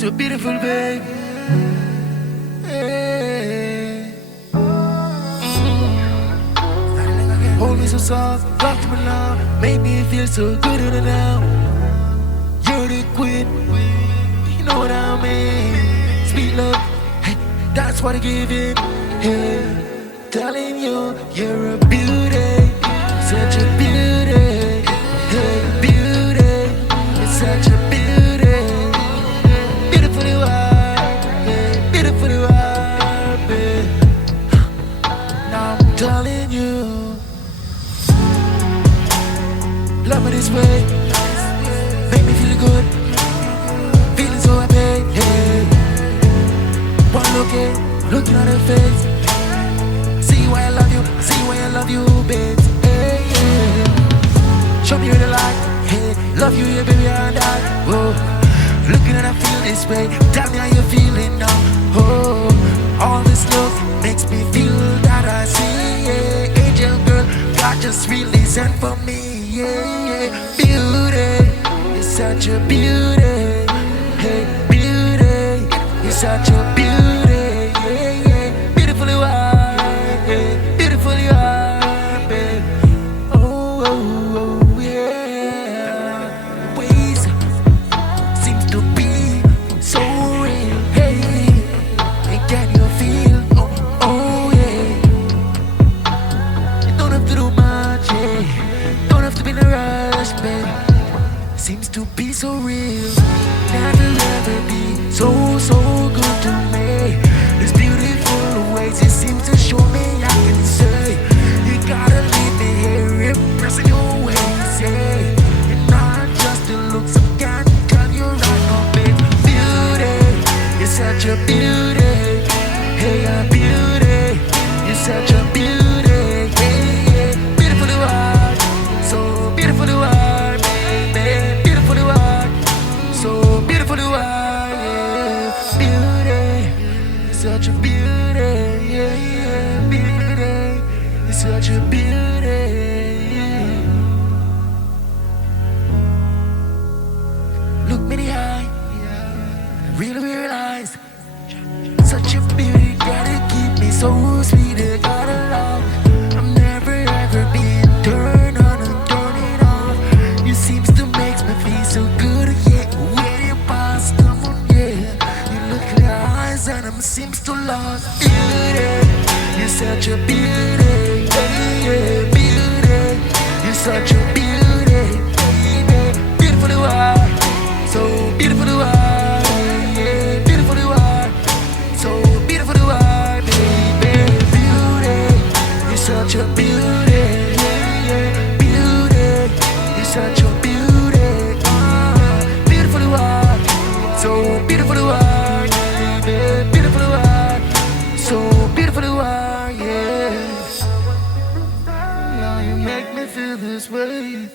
so beautiful, babe. Hey. Hold me so soft, rock to my love, make me feel so good in the now. You're the queen, you know what I mean. Sweet love, hey, that's what I give it. Hey, telling you, you're a beauty, such a beauty. Hey, beauty, it's such a beauty. Beautiful you are, yeah, beautiful you are, babe. Now I'm telling you, love me this way, make me feel good, feeling so happy. Hey, one look at, looking at her face, see why I love you, see why I love you, babe. Hey, yeah. Show me you're the light, hey, love you, yeah, baby, I die. Whoa, looking at I feel this way, tell me how you're feeling now. Oh, all this love makes me feel that I see, yeah. Angel girl, God just really sent for me, yeah, yeah. Beauty, you're such a beauty, hey, beauty, you're such a beauty, yeah, yeah. Beautiful you are, yeah, beautiful you are, babe. Oh, oh, oh, yeah. Ways seems to be so real, hey. And can you feel, oh, oh, yeah. You don't have to do much, yeah. Don't have to be in a rush, babe. Seems to be so real, never ever be so good to me. It's beautiful ways it seems to show me. I can say you gotta leave me here impressing your ways, yeah. And not just the looks, I can't tell you right now, babe. Beauty, you're such a beauty, hey, a beauty, you're such a beauty, yeah, yeah. Beautiful you are, so beautiful you are, baby. Beautiful you are, so beautiful you are, yeah. Beauty, you're such a beauty, yeah, yeah. Beauty, you're such a beauty. Look me in the eye, I really realize such a beauty gotta keep me so sweet. I gotta love. I'm never ever being turned on and turning off. You seems to makes me feel so good, yeah. When you pass, come on, yeah. You look in the eyes and I'm seems to lost. Beauty, you're such a beauty, yeah, yeah. Beauty, you're such a beauty, baby. Beautiful you are, so beautiful you are, yeah. Beautiful you are, so beautiful you are, baby. Beauty, you're such a beauty, yeah, yeah. Beauty, you're such a beauty, beautiful you are, so beautiful you are, baby. Beautiful you are, so beautiful you are, yeah. Now you make me feel this way.